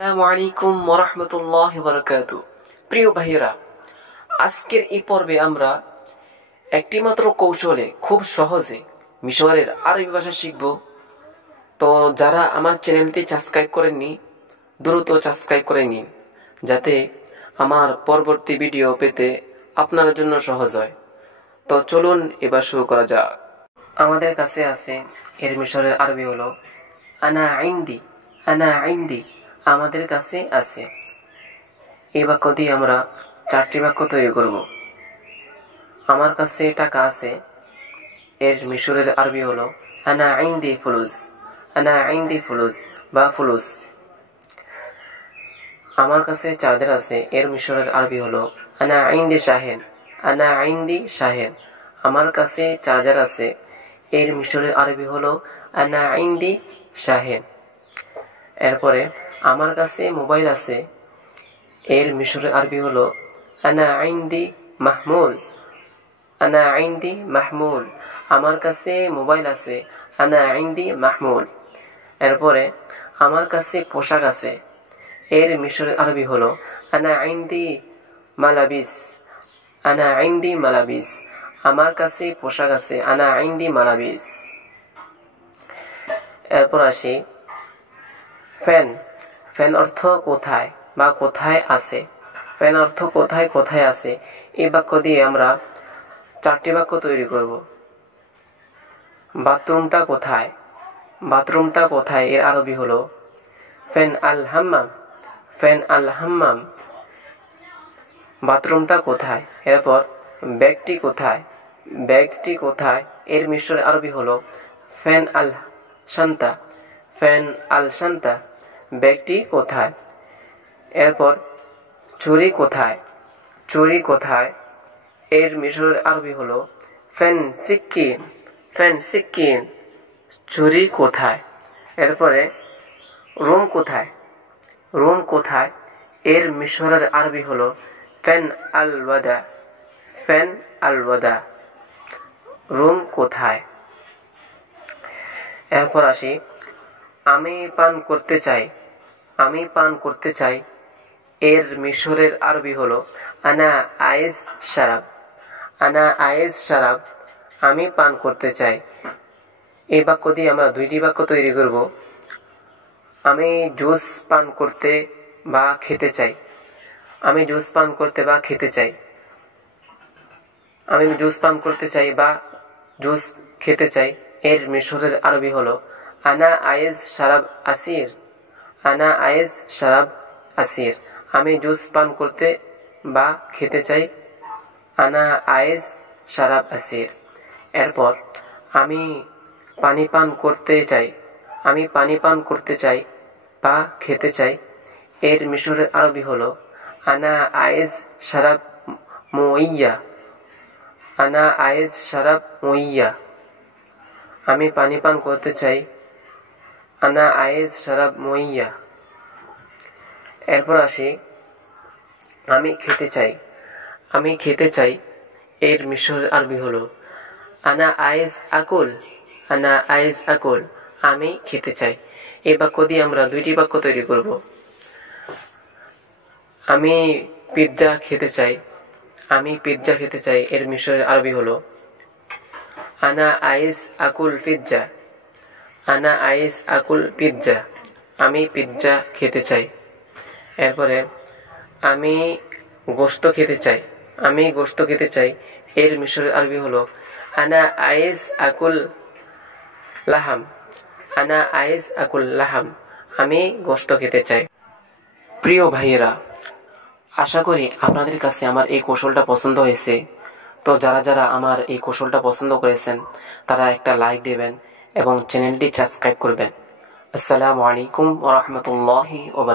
আসসালামু আলাইকুম ওয়া রাহমাতুল্লাহি ওয়া বারাকাতুহু। প্রিয় ভাইয়েরা, আজকের এই পর্বে আমরা একটি মাত্র কৌশলে খুব সহজে মিশরের আরবি ভাষা শিখব। তো যারা আমার চ্যানেলটি সাবস্ক্রাইব করেননি, দ্রুত সাবস্ক্রাইব করে নিন, যাতে আমার পরবর্তী ভিডিও পেতে আপনার জন্য সহজ হয়। তো চলুন এবার শুরু করা যাক। আমাদের কাছে আছে এর মিশরের আরবি হলো আনা ইনদি। আনা ইনদি আমাদের কাছে আছে। এই বাক্য দিয়ে আমরা 4টি বাক্য তৈরি করব। আমার কাছে টাকা আছে এর মিশরের আরবি হলো আনা ইনদি ফুলুস। আনা ইনদি ফুলুস বা ফুলুস। আমার কাছে চার্জার আছে এর মিশরের আরবি হলো আনা ইনদি শাহেন। আনা ইনদি শাহেন। আমার কাছে চার্জার আছে এর মিশরের আরবি হলো আনা ইনদি শাহেন। এরপরে আমার কাছে মোবাইল আছে এর মিশরের আরবি হলো আনা ইনদি মাহমুল। আনা ইনদি মাহমুল। আমার কাছে মোবাইল আছে আনা ইনদি মাহমুল। এরপরে আমার কাছে পোশাক আছে এর মিশরের আরবি হলো আনা ইনদি মালাবিস। আনা ইনদি মালাবিস। আমার কাছে পোশাক আছে আনা ইনদি মালাবিস। এরপর আসি ফ্যান। ফ্যান অর্থ কোথায় বা কোথায় আছে। ফ্যান অর্থ কোথায় কোথায় আছে। এই বাক্য দিয়ে আমরা 4টি বাক্য তৈরি করব। বাথরুমটা কোথায়। বাথরুমটা কোথায় এর আরবি হলো ফ্যান আল হাম্মাম। ফ্যান আল হাম্মাম। বাথরুমটা কোথায়। এরপর ব্যাগটি কোথায়। ব্যাগটি কোথায় এর মিশরের আরবি হলো ফ্যান আল শান্তা। ফ্যান আল শান্তা। ব্যাগটি কোথায়। এরপর ছুরি কোথায়। ছুরি কোথায় এর মিশরের আরবি হলো ফ্যান সিক্কিন। ফ্যান সিক্কিন। ছুরি কোথায়। এরপরে রুম কোথায়। রুম কোথায় এর মিশরের আরবি হলো ফ্যান আল ওয়াদা। ফ্যান আল ওয়াদা। রুম কোথায়। এরপর আসি আমি পান করতে চাই। আমি পান করতে চাই এর মিশরের আরবি হলো আনা আইস শারাব। আনা আইস শারাব। আমি পান করতে চাই। এই বাক্য দিয়ে আমরা 2টি বাক্য তৈরি করব। আমি জুস পান করতে বা খেতে চাই। আমি জুস পান করতে বা খেতে চাই। আমি জুস পান করতে চাই বা জুস খেতে চাই এর মিশরের আরবি হলো আনা আইজ শারাব আসির। আনা আইজ শারাব আসির। আমি জুস পান করতে বা খেতে চাই আনা আইজ শারাব আসির। এরপর আমি পানি পান করতে চাই। আমি পানি পান করতে চাই বা খেতে চাই এর মিশরের আরবি হলো আনা আইজ শারাব মুইয়া। আনা আইজ শারাব মুইয়া। আমি পানি পান করতে চাই আনা আইজ শারাব মুইয়া। এরপর আসি আমি খেতে চাই। আমি খেতে চাই এর মিশরের আরবি হলো আনা আইজ আকুল। আনা আইজ আকুল। আমি খেতে চাই। এই বাক্য দিয়ে আমরা 2টি বাক্য তৈরি করব। আমি পিৎজা খেতে চাই। আমি পিৎজা খেতে চাই এর মিশরের আরবি হলো আনা আইজ আকুল পিৎজা। আনা আইজ আকুল পিৎজা। আমি পিৎজা খেতে চাই। এরপরে আমি গোশত খেতে চাই। আমি গোশত খেতে চাই এর মিশরের আরবি হলো আনা আইজ আকুল লাহাম। আনা আইজ আকুল লাহাম। আমি গোশত খেতে চাই। প্রিয় ভাইয়েরা, আশা করি আপনাদের কাছে আমার এই কৌশলটা পছন্দ হয়েছে। তো যারা যারা আমার এই কৌশলটা পছন্দ করেছেন তারা একটা লাইক দেবেন এবং চ্যানেলটি সাবস্ক্রাইব করবেন। আসসালামু আলাইকুম ওয়া রাহমাতুল্লাহি ওয়া বারাকাতুহু।